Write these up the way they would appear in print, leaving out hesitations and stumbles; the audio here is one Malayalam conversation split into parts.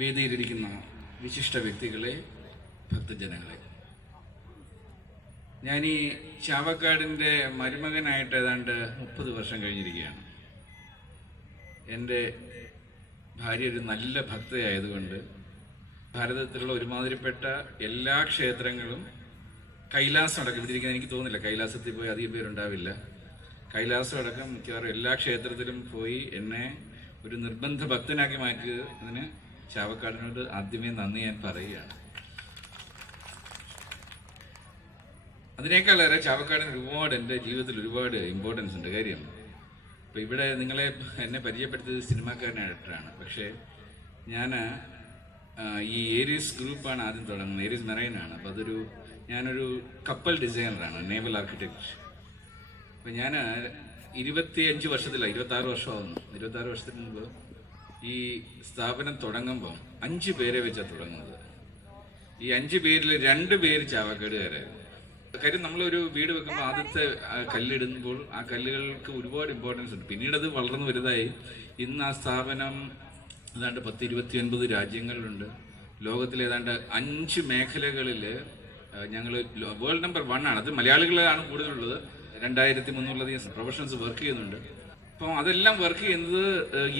വേദിയിലിരിക്കുന്ന വിശിഷ്ട വ്യക്തികളെ, ഭക്തജനങ്ങളെ, ഞാൻ ഈ ചാവക്കാടിൻ്റെ മരുമകനായിട്ട് ഏതാണ്ട് 30 വർഷം കഴിഞ്ഞിരിക്കുകയാണ്. എൻ്റെ ഭാര്യ ഒരു നല്ല ഭക്തയായതുകൊണ്ട് ഭാരതത്തിലുള്ള ഒരുമാതിരിപ്പെട്ട എല്ലാ ക്ഷേത്രങ്ങളും കൈലാസം അടക്കം, ഇവിടെ ഇരിക്കാൻ എനിക്ക് തോന്നുന്നില്ല കൈലാസത്തിൽ പോയി അധികം പേരുണ്ടാവില്ല, കൈലാസം അടക്കം മിക്കവാറും എല്ലാ ക്ഷേത്രത്തിലും പോയി എന്നെ ഒരു നിർബന്ധ ഭക്തനാക്കി മാറ്റിയതിന് ചാവക്കാടിനോട് ആദ്യമേ നന്ദി ഞാൻ പറയുകയാണ്. അതിനേക്കാളേറെ ചാവക്കാടിന് ഒരുപാട് എൻ്റെ ജീവിതത്തിൽ ഒരുപാട് ഇമ്പോർട്ടൻസ് ഉണ്ട്. കാര്യം ഇപ്പോൾ ഇവിടെ എന്നെ പരിചയപ്പെടുത്തിയത് സിനിമാക്കാരനായിട്ടാണ്. പക്ഷേ ഞാൻ ഈ ഏരീസ് ഗ്രൂപ്പാണ് ആദ്യം തുടങ്ങുന്നത്, ഏരീസ് മെറൈനാണ്. അപ്പോൾ ഞാനൊരു കപ്പൽ ഡിസൈനറാണ്, നേവൽ ആർക്കിടെക്ട്. അപ്പോൾ ഞാൻ 26 വർഷമാകുന്നു. 26 വർഷത്തിന് മുമ്പ് ഈ സ്ഥാപനം തുടങ്ങുമ്പോൾ 5 പേരെ വെച്ചാണ് തുടങ്ങുന്നത്. ഈ 5 പേരിൽ 2 പേര് ചാവക്കാടുകാരായിരുന്നു. കാര്യം നമ്മളൊരു വീട് വെക്കുമ്പോൾ ആദ്യത്തെ കല്ലിടുമ്പോൾ ആ കല്ലുകൾക്ക് ഒരുപാട് ഇമ്പോർട്ടൻസ് ഉണ്ട്. പിന്നീട് അത് വളർന്നു വലുതായി ഇന്ന് ആ സ്ഥാപനം ഏതാണ്ട് 10-29 രാജ്യങ്ങളിലുണ്ട്. ലോകത്തിൽ ഏതാണ്ട് 5 മേഖലകളിൽ ഞങ്ങൾ വേൾഡ് നമ്പർ 1 ആണ്. അത് മലയാളികളാണ് കൂടുതലുള്ളത്. 2300-ലധികം പ്രൊഫഷണൽസ് വർക്ക് ചെയ്യുന്നുണ്ട്. അപ്പോൾ അതെല്ലാം വർക്ക് ചെയ്യുന്നത്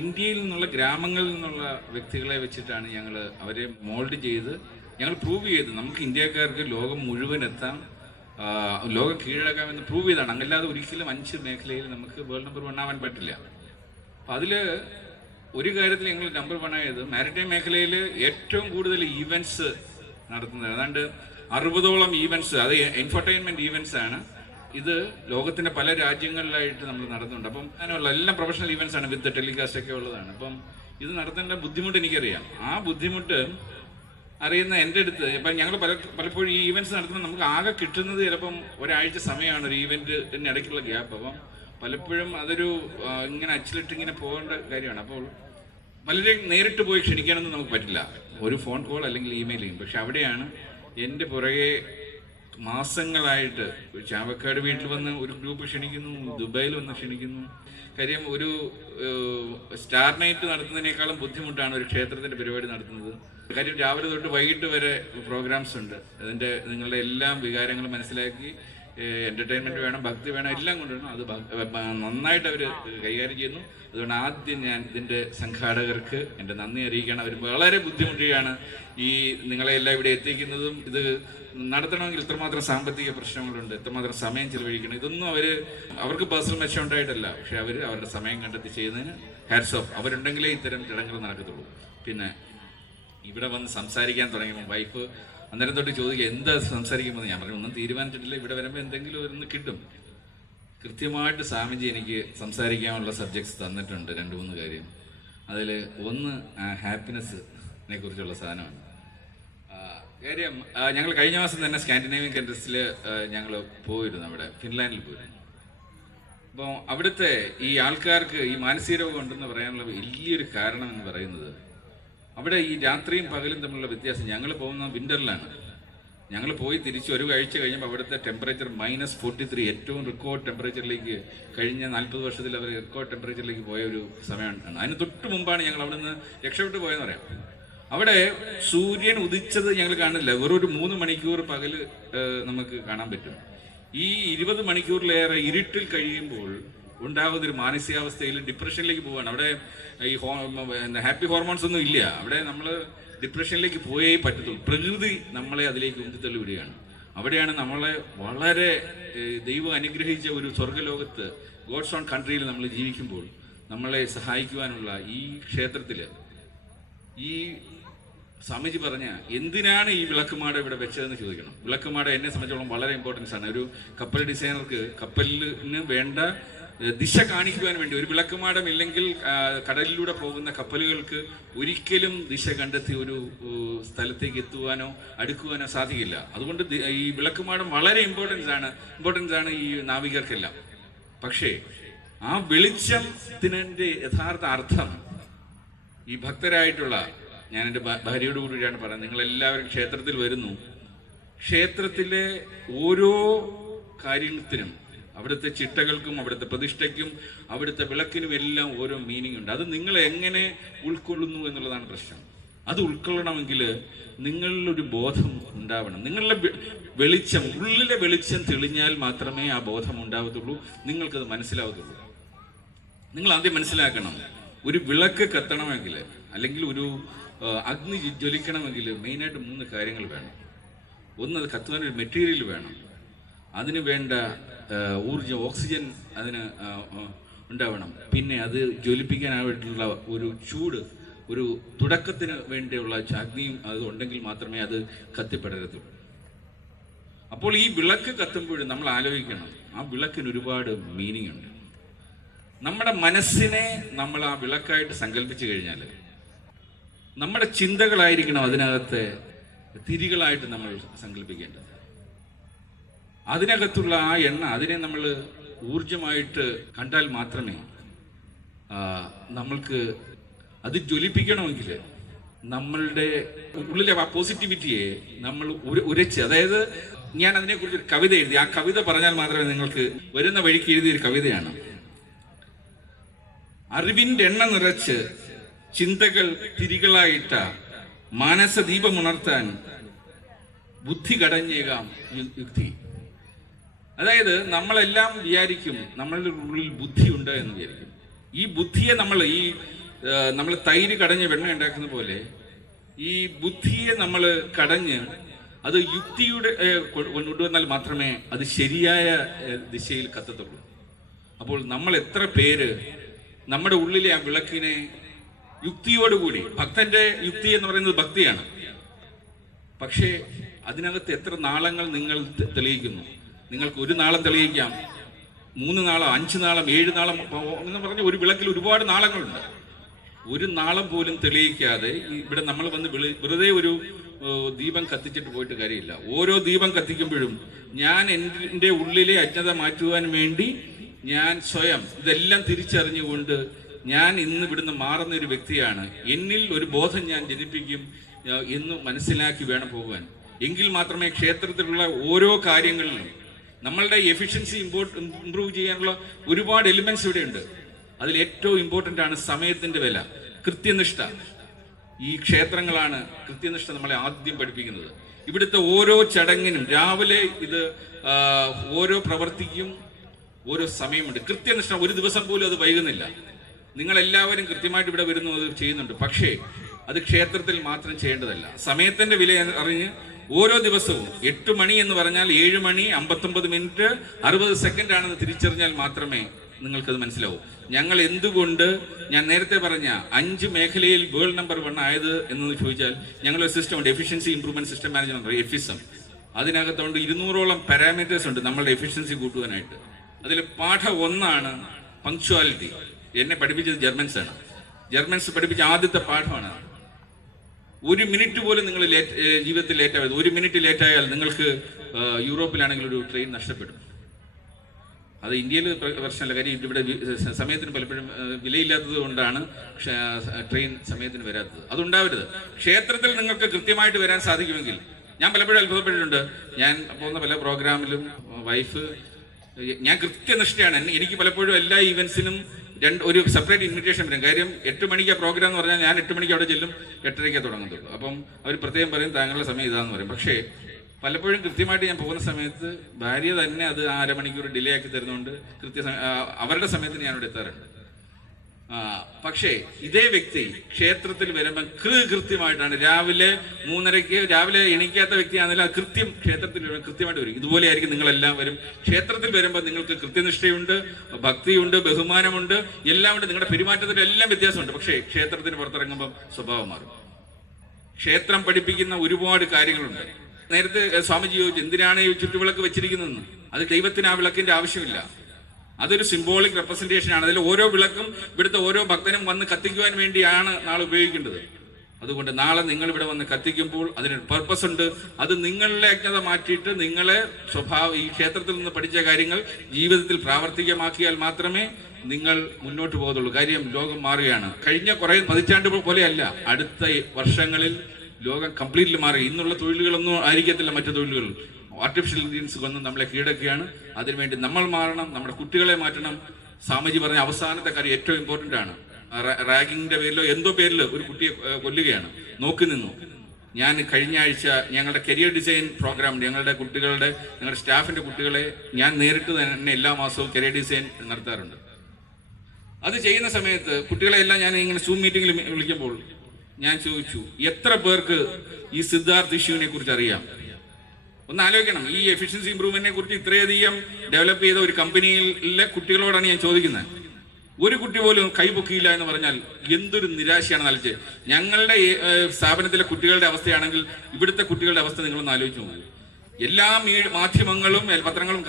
ഇന്ത്യയിൽ നിന്നുള്ള ഗ്രാമങ്ങളിൽ നിന്നുള്ള വ്യക്തികളെ വെച്ചിട്ടാണ്. അവരെ മോൾഡ് ചെയ്ത് ഞങ്ങൾ പ്രൂവ് ചെയ്ത് നമുക്ക് ഇന്ത്യക്കാർക്ക് ലോകം മുഴുവൻ എത്താം, ലോകം കീഴടക്കാമെന്ന് പ്രൂവ് ചെയ്താണ്. അങ്ങല്ലാതെ ഒരിക്കലും 5 മേഖലയിൽ നമുക്ക് വേൾഡ് നമ്പർ 1 ആവാൻ പറ്റില്ല. അപ്പം അതിൽ ഒരു കാര്യത്തിൽ ഞങ്ങൾ നമ്പർ 1 ആയത് മാരിടൈം മേഖലയിൽ ഏറ്റവും കൂടുതൽ ഈവൻറ്റ്സ് നടത്തുന്നത്. ഏതാണ്ട് 60ഓളം ഈവൻറ്റ്സ്, അത് എൻറ്റർടൈൻമെൻറ്റ് ഈവൻറ്റ്സ് ആണ്. ഇത് ലോകത്തിന്റെ പല രാജ്യങ്ങളിലായിട്ട് നമ്മൾ നടത്തുന്നുണ്ട്. അപ്പം അതിനുള്ള എല്ലാം പ്രൊഫഷണൽ ഈവൻറ്റ്സ് ആണ്, വിത്ത് ടെലികാസ്റ്റ് ഒക്കെ ഉള്ളതാണ്. അപ്പം ഇത് നടത്തേണ്ട ബുദ്ധിമുട്ട് എനിക്കറിയാം. ആ ബുദ്ധിമുട്ട് അറിയുന്ന എൻ്റെ അടുത്ത് ഇപ്പം ഞങ്ങൾ പലപ്പോഴും ഈ ഈവൻറ്റ്സ് നടത്തുമ്പോൾ നമുക്ക് ആകെ കിട്ടുന്നത് ചിലപ്പം ഒരാഴ്ച സമയമാണ് ഒരു ഈവൻറ്റിന് ഇടയ്ക്കുള്ള ഗ്യാപ്പ്. അപ്പം പലപ്പോഴും അതൊരു ഇങ്ങനെ അച്ചിലിട്ട് ഇങ്ങനെ പോകേണ്ട കാര്യമാണ്. അപ്പോൾ പലരെയും നേരിട്ട് പോയി ക്ഷണിക്കാനൊന്നും നമുക്ക് പറ്റില്ല, ഒരു ഫോൺ കോൾ അല്ലെങ്കിൽ ഇമെയിൽ ചെയ്യും. പക്ഷെ അവിടെയാണ് എൻ്റെ പുറകെ മാസങ്ങളായിട്ട് ചാവക്കാട് വീട്ടിൽ വന്ന് ഒരു ഗ്രൂപ്പ് ക്ഷണിക്കുന്നു, ദുബായിൽ വന്ന് ക്ഷണിക്കുന്നു. കാര്യം ഒരു സ്റ്റാർ നൈറ്റ് നടത്തുന്നതിനേക്കാളും ബുദ്ധിമുട്ടാണ് ഒരു ക്ഷേത്രത്തിന്റെ പരിപാടി നടത്തുന്നത്. കാര്യം രാവിലെ തൊട്ട് വൈകിട്ട് വരെ പ്രോഗ്രാംസ് ഉണ്ട്. നിങ്ങളുടെ എല്ലാം വികാരങ്ങളും മനസ്സിലാക്കി എന്റർടൈൻമെന്റ് വേണം, ഭക്തി വേണം, എല്ലാം കൊണ്ടുവരണം. അത് നന്നായിട്ട് അവർ കൈകാര്യം ചെയ്യുന്നു. അതുകൊണ്ട് ആദ്യം ഞാൻ ഇതിന്റെ സംഘാടകർക്ക് എൻ്റെ നന്ദി അറിയിക്കണം. അവർ വളരെ ബുദ്ധിമുട്ടിയാണ് ഈ നിങ്ങളെല്ലാം ഇവിടെ എത്തിക്കുന്നതും. ഇത് നടത്തണമെങ്കിൽ ഇത്രമാത്രം സാമ്പത്തിക പ്രശ്നങ്ങളുണ്ട്, ഇത്രമാത്രം സമയം ചിലവഴിക്കണം. ഇതൊന്നും അവർക്ക് പേഴ്സണൽ മെച്ചം ഉണ്ടായിട്ടല്ല, പക്ഷെ അവരുടെ സമയം കണ്ടെത്തി ചെയ്യുന്നതിന് ഹാറ്റ്സ് ഓഫ്. അവരുണ്ടെങ്കിലേ ഇത്തരം ചടങ്ങുകൾ നടക്കത്തുള്ളൂ. പിന്നെ ഇവിടെ വന്ന് സംസാരിക്കാൻ തുടങ്ങിയപ്പോൾ വൈഫ് അന്നേരം തൊട്ട് ചോദിക്കുക എന്താ സംസാരിക്കുമ്പോൾ ഞാൻ പറഞ്ഞു ഒന്നും തീരുമാനിച്ചിട്ടില്ല, ഇവിടെ വരുമ്പോൾ എന്തെങ്കിലും ഒന്ന് കിട്ടും. കൃത്യമായിട്ട് സ്വാമിജി എനിക്ക് സംസാരിക്കാനുള്ള സബ്ജക്ട്സ് തന്നിട്ടുണ്ട്, 2-3 കാര്യം. അതിൽ ഒന്ന് ഹാപ്പിനെസ്സിനെ കുറിച്ചുള്ള സാധനമാണ്. കാര്യം ഞങ്ങൾ കഴിഞ്ഞ മാസം തന്നെ സ്കാൻഡിനേവിയൻ കൺട്രീസിൽ ഞങ്ങൾ പോയിരുന്നു, അവിടെ ഫിൻലാൻഡിൽ പോയിരുന്നു. അപ്പോൾ അവിടുത്തെ ഈ ആൾക്കാർക്ക് ഈ മാനസിക രോഗം ഉണ്ടെന്ന് പറയാനുള്ള വലിയൊരു കാരണം എന്ന് പറയുന്നത് അവിടെ ഈ രാത്രിയും പകലും തമ്മിലുള്ള വ്യത്യാസം. ഞങ്ങൾ പോകുന്ന വിന്ററിലാണ്. ഞങ്ങൾ പോയി തിരിച്ച് ഒരു ആഴ്ച കഴിഞ്ഞപ്പോൾ അവിടുത്തെ ടെമ്പറേച്ചർ -43, ഏറ്റവും റെക്കോർഡ് ടെമ്പറേച്ചറിലേക്ക് കഴിഞ്ഞ 40 വർഷത്തിൽ അവർ റെക്കോർഡ് ടെമ്പറേച്ചറിലേക്ക് പോയ ഒരു സമയമാണ്. അതിന് തൊട്ട് മുമ്പാണ് ഞങ്ങൾ അവിടെ നിന്ന് രക്ഷപ്പെട്ടു പോയെന്ന് പറയാം. അവിടെ സൂര്യൻ ഉദിച്ചത് ഞങ്ങൾ കാണില്ല, വെറും ഒരു 3 മണിക്കൂർ പകല് നമുക്ക് കാണാൻ പറ്റും. ഈ 20 മണിക്കൂറിലേറെ ഇരുട്ടിൽ കഴിയുമ്പോൾ ഉണ്ടാകുന്ന ഒരു മാനസികാവസ്ഥയിൽ ഡിപ്രഷനിലേക്ക് പോവുകയാണ്. അവിടെ ഈ ഹാപ്പി ഹോർമോൺസ് ഒന്നും ഇല്ല. അവിടെ നമ്മൾ ഡിപ്രഷനിലേക്ക് പോയേ പറ്റത്തുള്ളൂ. പ്രകൃതി നമ്മളെ അതിലേക്ക് ഉന്തിത്തള്ളി വിടുകയാണ്. അവിടെയാണ് നമ്മളെ വളരെ ദൈവം അനുഗ്രഹിച്ച ഒരു സ്വർഗ്ഗലോകത്ത്, ഗോഡ്സ് ഓൺ കൺട്രിയിൽ നമ്മൾ ജീവിക്കുമ്പോൾ നമ്മളെ സഹായിക്കുവാനുള്ള ഈ ക്ഷേത്രത്തിൽ ഈ സ്വാമിജി പറഞ്ഞ എന്തിനാണ് ഈ വിളക്കുമാട ഇവിടെ വെച്ചതെന്ന് ചോദിക്കണം. വിളക്കുമാട എന്നെ സംബന്ധിച്ചോളം വളരെ ഇമ്പോർട്ടൻസ് ആണ്. ഒരു കപ്പൽ ഡിസൈനർക്ക് കപ്പലിന് വേണ്ട ദിശ കാണിക്കുവാൻ വേണ്ടി ഒരു വിളക്കുമാടം ഇല്ലെങ്കിൽ കടലിലൂടെ പോകുന്ന കപ്പലുകൾക്ക് ഒരിക്കലും ദിശ കണ്ടെത്തി ഒരു സ്ഥലത്തേക്ക് എത്തുവാനോ അടുക്കുവാനോ സാധിക്കില്ല. അതുകൊണ്ട് ഈ വിളക്കുമാടം വളരെ ഇമ്പോർട്ടൻസ് ആണ് ഈ നാവികർക്കെല്ലാം. പക്ഷേ ആ വെളിച്ചത്തിൻ്റെ യഥാർത്ഥ അർത്ഥം ഈ ഭക്തരായിട്ടുള്ള ഞാൻ എൻ്റെ ഭാര്യയോട് കൂടിയാണ് പറയുന്നത്. നിങ്ങളെല്ലാവരും ക്ഷേത്രത്തിൽ വരുന്നു. ക്ഷേത്രത്തിലെ ഓരോ കാര്യത്തിനും, അവിടുത്തെ ചിട്ടകൾക്കും അവിടുത്തെ പ്രതിഷ്ഠയ്ക്കും അവിടുത്തെ വിളക്കിനും എല്ലാം ഓരോ മീനിങ് ഉണ്ട്. അത് നിങ്ങൾ എങ്ങനെ ഉൾക്കൊള്ളുന്നു എന്നുള്ളതാണ് പ്രശ്നം. അത് ഉൾക്കൊള്ളണമെങ്കിൽ നിങ്ങളിലൊരു ബോധം ഉണ്ടാവണം. നിങ്ങളുടെ വെളിച്ചം, ഉള്ളിലെ വെളിച്ചം തെളിഞ്ഞാൽ മാത്രമേ ആ ബോധം ഉണ്ടാവത്തുള്ളൂ, നിങ്ങൾക്കത് മനസ്സിലാവത്തുള്ളൂ. നിങ്ങൾ ആദ്യം മനസ്സിലാക്കണം, ഒരു വിളക്ക് കത്തണമെങ്കിൽ അല്ലെങ്കിൽ ഒരു അഗ്നി ജ്വലിക്കണമെങ്കിൽ മെയിനായിട്ട് 3 കാര്യങ്ങൾ വേണം. ഒന്ന്, അത് കത്തുവാനൊരു മെറ്റീരിയൽ വേണം, അതിന് വേണ്ട ഊർജ്ജം, ഓക്സിജൻ അതിന് ഉണ്ടാവണം, പിന്നെ അത് ജ്വലിപ്പിക്കാനായിട്ടുള്ള ഒരു ചൂട്, ഒരു തുടക്കത്തിന് വേണ്ടിയുള്ള അഗ്നിയും അത് ഉണ്ടെങ്കിൽ മാത്രമേ അത് കത്തിപ്പടരത്തുള്ളൂ. അപ്പോൾ ഈ വിളക്ക് കത്തുമ്പോഴും നമ്മൾ ആലോചിക്കണം, ആ വിളക്കിന് ഒരുപാട് മീനിങ് ഉണ്ട്. നമ്മുടെ മനസ്സിനെ നമ്മൾ ആ വിളക്കായിട്ട് സങ്കല്പിച്ചു കഴിഞ്ഞാൽ നമ്മുടെ ചിന്തകളായിരിക്കണം അതിനകത്തെ തിരികളായിട്ട് നമ്മൾ സങ്കല്പിക്കേണ്ടത്. അതിനകത്തുള്ള ആ എണ്ണ, അതിനെ നമ്മൾ ഊർജമായിട്ട് കണ്ടാൽ മാത്രമേ നമ്മൾക്ക് അത് ജ്വലിപ്പിക്കണമെങ്കിൽ നമ്മളുടെ ഉള്ളിലെ ആ പോസിറ്റിവിറ്റിയെ നമ്മൾ ഉരച്ച്, അതായത് ഞാൻ അതിനെക്കുറിച്ച് ഒരു കവിത എഴുതി, ആ കവിത പറഞ്ഞാൽ മാത്രമേ നിങ്ങൾക്ക് വരുന്ന വഴിക്ക് എഴുതിയൊരു കവിതയാണ്. അറിവിന്റെ എണ്ണ നിറച്ച് ചിന്തകൾ തിരികളായിട്ട മാനസദീപമുണർത്താൻ ബുദ്ധി കടഞ്ഞേകാം യുക്തി. അതായത് നമ്മളെല്ലാം വിചാരിക്കും നമ്മളുടെ ഉള്ളിൽ ബുദ്ധി ഉണ്ട് എന്ന് വിചാരിക്കും. ഈ ബുദ്ധിയെ നമ്മൾ തൈര് കടഞ്ഞ് വെണ്ണ ഉണ്ടാക്കുന്ന പോലെ ഈ ബുദ്ധിയെ നമ്മൾ കടഞ്ഞ് അത് യുക്തിയുടെ കൊണ്ടുവന്നാൽ മാത്രമേ അത് ശരിയായ ദിശയിൽ കത്തത്തുള്ളൂ. അപ്പോൾ നമ്മൾ എത്ര പേര് നമ്മുടെ ഉള്ളിലെ ആ വിളക്കിനെ യുക്തിയോടുകൂടി, ഭക്തന്റെ യുക്തി എന്ന് പറയുന്നത് ഭക്തിയാണ്, പക്ഷേ അതിനകത്ത് എത്ര നാളങ്ങൾ നിങ്ങൾ തെളിയിക്കുന്നു? നിങ്ങൾക്ക് 1 നാളം തെളിയിക്കാം, 3 നാളം, 5 നാളം, 7 നാളം എന്ന് പറഞ്ഞ ഒരു വിളക്കിൽ ഒരുപാട് നാളങ്ങളുണ്ട്. 1 നാളം പോലും തെളിയിക്കാതെ ഇവിടെ നമ്മൾ വന്ന് വെറുതെ ഒരു ദീപം കത്തിച്ചിട്ട് പോയിട്ട് കാര്യമില്ല. ഓരോ ദീപം കത്തിക്കുമ്പോഴും ഞാൻ എൻ്റെ ഉള്ളിലെ അജ്ഞത മാറ്റുവാൻ വേണ്ടി ഞാൻ സ്വയം ഇതെല്ലാം തിരിച്ചറിഞ്ഞുകൊണ്ട് ഞാൻ ഇന്ന് ഇവിടുന്ന് മാറുന്ന ഒരു വ്യക്തിയാണ്, എന്നിൽ ഒരു ബോധം ഞാൻ ജനിപ്പിക്കും എന്ന് മനസ്സിലാക്കി വേണം പോകാൻ. എങ്കിൽ മാത്രമേ ക്ഷേത്രത്തിലുള്ള ഓരോ കാര്യങ്ങളിലും നമ്മളുടെ എഫിഷ്യൻസി ഇംപ്രൂവ് ചെയ്യാനുള്ള ഒരുപാട് എലിമെന്റ്സ് ഇവിടെ ഉണ്ട്. അതിൽ ഏറ്റവും ഇമ്പോർട്ടൻ്റ് ആണ് സമയത്തിന്റെ വില, കൃത്യനിഷ്ഠ. ഈ ക്ഷേത്രങ്ങളാണ് കൃത്യനിഷ്ഠ നമ്മളെ ആദ്യം പഠിപ്പിക്കുന്നത്. ഇവിടുത്തെ ഓരോ ചടങ്ങിനും രാവിലെ ഓരോ പ്രവർത്തിക്കും ഓരോ സമയമുണ്ട്, കൃത്യനിഷ്ഠ. ഒരു ദിവസം പോലും അത് വൈകുന്നില്ല. നിങ്ങളെല്ലാവരും കൃത്യമായിട്ട് ഇവിടെ വരുന്നു, അത് ചെയ്യുന്നുണ്ട്. പക്ഷേ അത് ക്ഷേത്രത്തിൽ മാത്രം ചെയ്യേണ്ടതല്ല. സമയത്തിന്റെ വില അറിഞ്ഞ് ഓരോ ദിവസവും 8 മണി എന്ന് പറഞ്ഞാൽ 7 മണി 59 മിനിറ്റ് 60 സെക്കൻഡ് ആണെന്ന് തിരിച്ചറിഞ്ഞാൽ മാത്രമേ നിങ്ങൾക്കത് മനസ്സിലാവൂ. ഞങ്ങൾ എന്തുകൊണ്ട് ഞാൻ നേരത്തെ പറഞ്ഞ 5 മേഖലയിൽ വേൾഡ് നമ്പർ 1 ആയത് എന്ന് ചോദിച്ചാൽ ഞങ്ങളൊരു സിസ്റ്റം ഉണ്ട്, എഫിഷ്യൻസി ഇംപ്രൂവ്മെന്റ് സിസ്റ്റം മാനേജ്മെന്റ്, എഫിസം. അതിനകത്തുകൊണ്ട് 200ഓളം പാരാമീറ്റേഴ്സ് ഉണ്ട് നമ്മളുടെ എഫിഷ്യൻസി കൂട്ടുവാനായിട്ട്. അതിൽ പാഠം 1 പങ്ക്ച്വാലിറ്റി. എന്നെ പഠിപ്പിച്ചത് ജർമ്മൻസ് പഠിപ്പിച്ച ആദ്യത്തെ പാഠമാണ്. 1 മിനിറ്റ് പോലും നിങ്ങൾ ജീവിതത്തിൽ ലേറ്റായത്, 1 മിനിറ്റ് ലേറ്റായാൽ നിങ്ങൾക്ക് യൂറോപ്പിലാണെങ്കിൽ ഒരു ട്രെയിൻ നഷ്ടപ്പെടും. അത് ഇന്ത്യയിൽ പ്രശ്നമല്ല, കാര്യം ഇവിടെ സമയത്തിന് പലപ്പോഴും വിലയില്ലാത്തത് കൊണ്ടാണ് ട്രെയിൻ സമയത്തിന് വരാത്തത്. അതുണ്ടാവരുത്. ക്ഷേത്രത്തിൽ നിങ്ങൾക്ക് കൃത്യമായിട്ട് വരാൻ സാധിക്കുമെങ്കിൽ, ഞാൻ പലപ്പോഴും അത്ഭുതപ്പെട്ടിട്ടുണ്ട്. ഞാൻ പോകുന്ന പല പ്രോഗ്രാമിലും വൈഫ്, ഞാൻ കൃത്യനിഷ്ഠയാണ്. എനിക്ക് പലപ്പോഴും എല്ലാ ഈവൻസിനും ഒരു സെപ്പറേറ്റ് ഇൻവിറ്റേഷൻ വരും. കാര്യം 8 മണിക്ക് പ്രോഗ്രാം എന്ന് പറഞ്ഞാൽ ഞാൻ 8 മണിക്ക് അവിടെ ചെല്ലും, 8:30 തുടങ്ങത്തുള്ളൂ. അപ്പം അവർ പ്രത്യേകം പറയും താങ്കളുടെ സമയം ഇതാന്ന് പറയും. പക്ഷേ പലപ്പോഴും കൃത്യമായിട്ട് ഞാൻ പോകുന്ന സമയത്ത് ഭാര്യ തന്നെ അത് 1/2 മണിക്കൂർ ഡിലേ ആക്കി തരുന്നതുകൊണ്ട് അവരുടെ സമയത്തിന് ഞാൻ ഇവിടെ എത്താറുണ്ട്. പക്ഷേ ഇതേ വ്യക്തി ക്ഷേത്രത്തിൽ വരുമ്പോൾ കൃത്യമായിട്ടാണ്, രാവിലെ 3:30 രാവിലെ എണീക്കാത്ത വ്യക്തിയാണെങ്കിലും അത് കൃത്യം ക്ഷേത്രത്തിൽ കൃത്യമായിട്ട് വരും. ഇതുപോലെ ആയിരിക്കും നിങ്ങളെല്ലാം വരും. ക്ഷേത്രത്തിൽ വരുമ്പോൾ നിങ്ങൾക്ക് കൃത്യനിഷ്ഠയുണ്ട്, ഭക്തിയുണ്ട്, ബഹുമാനമുണ്ട്, എല്ലാം ഉണ്ട്. നിങ്ങളുടെ പെരുമാറ്റത്തിൽ എല്ലാം വ്യത്യാസമുണ്ട്. പക്ഷേ ക്ഷേത്രത്തിന് പുറത്തിറങ്ങുമ്പോൾ സ്വഭാവം മാറും. ക്ഷേത്രം പഠിപ്പിക്കുന്ന ഒരുപാട് കാര്യങ്ങളുണ്ട്. നേരത്തെ സ്വാമിജി ചോദിച്ചു എന്തിനാണ് ഈ ചുറ്റുവിളക്ക് വെച്ചിരിക്കുന്നതെന്ന്. അത് ദൈവത്തിന് ആ വിളക്കിന്റെ ആവശ്യമില്ല, അതൊരു സിംബോളിക് റെപ്രസെന്റേഷൻ ആണ്. അതിൽ ഓരോ വിളക്കും ഇവിടുത്തെ ഓരോ ഭക്തനും വന്ന് കത്തിക്കുവാൻ വേണ്ടിയാണ് നാളെ ഉപയോഗിക്കേണ്ടത്. അതുകൊണ്ട് നാളെ നിങ്ങൾ ഇവിടെ വന്ന് കത്തിക്കുമ്പോൾ അതിനൊരു പർപ്പസ് ഉണ്ട്. അത് നിങ്ങളുടെ അജ്ഞത മാറ്റിയിട്ട് നിങ്ങളെ ഈ ക്ഷേത്രത്തിൽ നിന്ന് പഠിച്ച കാര്യങ്ങൾ ജീവിതത്തിൽ പ്രാവർത്തികമാക്കിയാൽ മാത്രമേ നിങ്ങൾ മുന്നോട്ട് പോകത്തുള്ളൂ. കാര്യം ലോകം മാറുകയാണ്. കഴിഞ്ഞ കുറെ പതിറ്റാണ്ട് പോലെയല്ല, അടുത്ത വർഷങ്ങളിൽ ലോകം കംപ്ലീറ്റ്ലി മാറി. ഇന്നുള്ള തൊഴിലുകളൊന്നും ആയിരിക്കത്തില്ല മറ്റു തൊഴിലുകൾ. ആർട്ടിഫിഷ്യൽ ഇന്റലിജൻസ് വന്ന് നമ്മളെ കീഴടക്കുകയാണ്. അതിനുവേണ്ടി നമ്മൾ മാറണം, നമ്മുടെ കുട്ടികളെ മാറ്റണം. സ്വാമിജി പറഞ്ഞ അവസാനത്തെ കാര്യം ഏറ്റവും ഇമ്പോർട്ടൻ്റ് ആണ്. റാഗിങ്ങിന്റെ പേരിലോ എന്തോ പേരിലോ ഒരു കുട്ടിയെ കൊല്ലുകയാണ്. നോക്കി നിന്നു. ഞാൻ കഴിഞ്ഞ ആഴ്ച ഞങ്ങളുടെ കരിയർ ഡിസൈൻ പ്രോഗ്രാം ഞങ്ങളുടെ സ്റ്റാഫിന്റെ കുട്ടികളെ ഞാൻ നേരിട്ട് തന്നെ എല്ലാ മാസവും കരിയർ ഡിസൈൻ നടത്താറുണ്ട്. അത് ചെയ്യുന്ന സമയത്ത് കുട്ടികളെല്ലാം ഞാൻ ഇങ്ങനെ സൂം മീറ്റിംഗിൽ വിളിക്കുമ്പോൾ ഞാൻ ചോദിച്ചു, എത്ര പേർക്ക് ഈ സിദ്ധാർത്ഥ് ഇഷ്യൂവിനെ കുറിച്ച് അറിയാം? ഒന്ന് ആലോചിക്കണം. ഈ എഫിഷ്യൻസി ഇംപ്രൂവ്മെന്റിനെ കുറിച്ച് ഇത്രയധികം ഡെവലപ്പ് ചെയ്ത ഒരു കമ്പനിയിലെ കുട്ടികളോടാണ് ഞാൻ ചോദിക്കുന്നത്. ഒരു കുട്ടി പോലും കൈപൊക്കിയില്ല എന്ന് പറഞ്ഞാൽ എന്തൊരു നിരാശയാണ് നൽകിയത്. ഞങ്ങളുടെ സ്ഥാപനത്തിലെ കുട്ടികളുടെ അവസ്ഥയാണെങ്കിൽ ഇവിടുത്തെ കുട്ടികളുടെ അവസ്ഥ നിങ്ങളൊന്ന് ആലോചിച്ച് നോക്കൂ. എല്ലാ മാധ്യമങ്ങളും പത്രങ്ങളും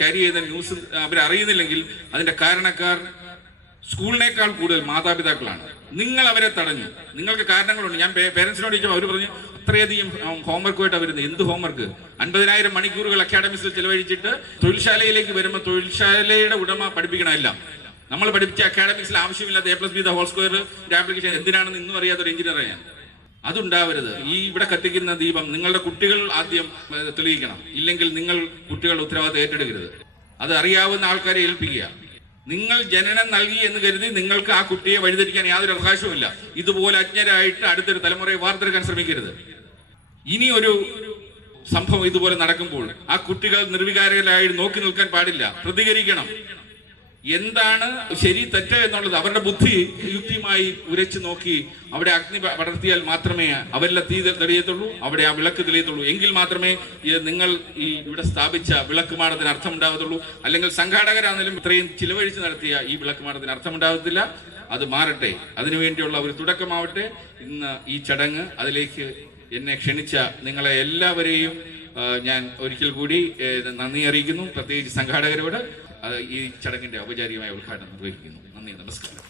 ക്യാരി ചെയ്ത ന്യൂസ് അവരറിയുന്നില്ലെങ്കിൽ അതിന്റെ കാരണക്കാർ സ്കൂളിനേക്കാൾ കൂടുതൽ മാതാപിതാക്കളാണ്. നിങ്ങൾ അവരെ തടഞ്ഞു. നിങ്ങൾക്ക് കാരണങ്ങളുണ്ട്. ഞാൻ പേരൻസിനോട് ചോദിച്ചപ്പോൾ അവർ പറഞ്ഞു അത്രയധികം ഹോംവർക്കുമായിട്ട് വരുന്നത്. എന്ത് ഹോംവർക്ക്? 50,000 മണിക്കൂറുകൾ അക്കാഡമിക്സിൽ ചെലവഴിച്ചിട്ട് തൊഴിൽശാലയിലേക്ക് വരുമ്പോൾ തൊഴിൽശാലയുടെ ഉടമ പഠിപ്പിക്കണമല്ല. നമ്മൾ പഠിപ്പിച്ച അക്കാഡമിക്സിൽ ആവശ്യമില്ലാത്ത A+B² ആപ്ലിക്കേഷൻ എന്തിനാണെന്ന് ഇന്നും അറിയാത്ത ഒരു എഞ്ചിനീയർ ഞാൻ. അതുണ്ടാവരുത്. ഈ ഇവിടെ കത്തിക്കുന്ന ദീപം നിങ്ങളുടെ കുട്ടികൾ ആദ്യം തെളിയിക്കണം. ഇല്ലെങ്കിൽ നിങ്ങൾ കുട്ടികൾ ഉത്തരവാദിത്തം ഏറ്റെടുക്കരുത്. അത് അറിയാവുന്ന ആൾക്കാരെ ഏൽപ്പിക്കുക. നിങ്ങൾ ജനനം നൽകി എന്ന് കരുതി നിങ്ങൾക്ക് ആ കുട്ടിയെ വഴിതെറ്റിക്കാൻ യാതൊരു അവകാശവുമില്ല. ഇതുപോലെ അജ്ഞരായിട്ട് അടുത്തൊരു തലമുറയെ വാർത്തെടുക്കാൻ ശ്രമിക്കരുത്. ഇനി ഒരു സംഭവം ഇതുപോലെ നടക്കുമ്പോൾ ആ കുട്ടികൾ നിർവികാരരായി നോക്കി നിൽക്കാൻ പാടില്ല. പ്രതികരിക്കണം. എന്താണ് ശരി തെറ്റ് എന്നുള്ളത് അവരുടെ ബുദ്ധി യുക്തിയുമായി ഉരച്ചു നോക്കി അവിടെ അഗ്നി പടർത്തിയാൽ മാത്രമേ അവരിലെ തീ തെളിയത്തുള്ളൂ, അവിടെ ആ വിളക്ക് തെളിയത്തുള്ളൂ. എങ്കിൽ മാത്രമേ നിങ്ങൾ ഈ ഇവിടെ സ്ഥാപിച്ച വിളക്കുമാടത്തിന് അർത്ഥമുണ്ടാകത്തുള്ളൂ. അല്ലെങ്കിൽ സംഘാടകരാണെങ്കിലും ഇത്രയും ചിലവഴിച്ച് നടത്തിയ ഈ വിളക്കുമാടത്തിന് അർത്ഥമുണ്ടാകത്തില്ല. അത് മാറട്ടെ. അതിനുവേണ്ടിയുള്ള ഒരു തുടക്കമാവട്ടെ ഇന്ന് ഈ ചടങ്ങ്. അതിലേക്ക് എന്നെ ക്ഷണിച്ച നിങ്ങളെ എല്ലാവരെയും ഞാൻ ഒരിക്കൽ കൂടി നന്ദി അറിയിക്കുന്നു. പ്രത്യേകിച്ച് സംഘാടകരോട് ഈ ചടങ്ങിന്റെ ഔപചാരികമായ ഉദ്ഘാടനം നിർവഹിക്കുന്നു. നന്ദി, നമസ്കാരം.